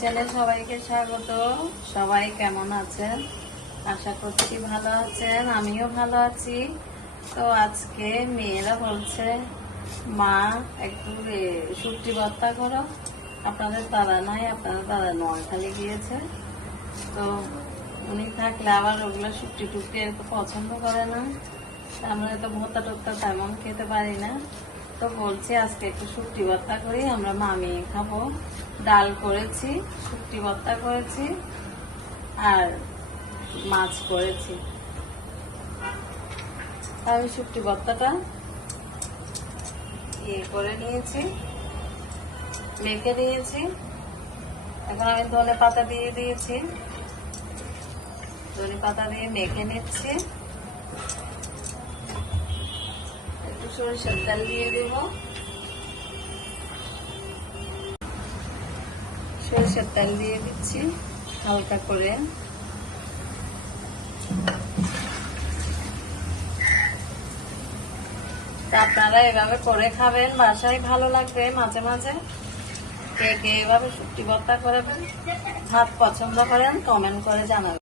চ্যানেলে সবাইকে স্বাগত। সবাই কেমন আছেন? আশা করছি ভালো আছেন, আমিও ভালো আছি। তো আজকে মেয়েরা বলছে মা একটু শুটকি ভর্তা করো। আপনাদের দাদা নাই, আপনাদের দাদা নোয়াখালী গিয়েছে। তো উনি থাকলে আবার ওগুলো শুটকি টুকটি একটু পছন্দ করে না। আমরা তো ভর্তা টর্তা তেমন খেতে পারি না। তো বলছি আজকে একটু শুটকি ভর্তা করি, আমরা মামি খাবো। ডাল করেছি, শুটকি ভর্তা করেছি আর মাছ করেছি। আমি শুটকি ভর্তাটা করে নিয়েছি, মেখে নিয়েছি। এখন আমি ধনে পাতা দিয়ে দিয়েছি, ধনে পাতা দিয়ে মেখে নিচ্ছি। একটু সরিষার তেল দিয়ে দেব, সরিষার তেল দিয়ে দিচ্ছি হালকা করে। আপনারা এভাবে করে খাবেন, বাসায় ভালো লাগবে। মাঝে মাঝে কে কে এভাবে শুটকি ভর্তা করে ভাত পছন্দ করেন কমেন্ট করে জানাবেন।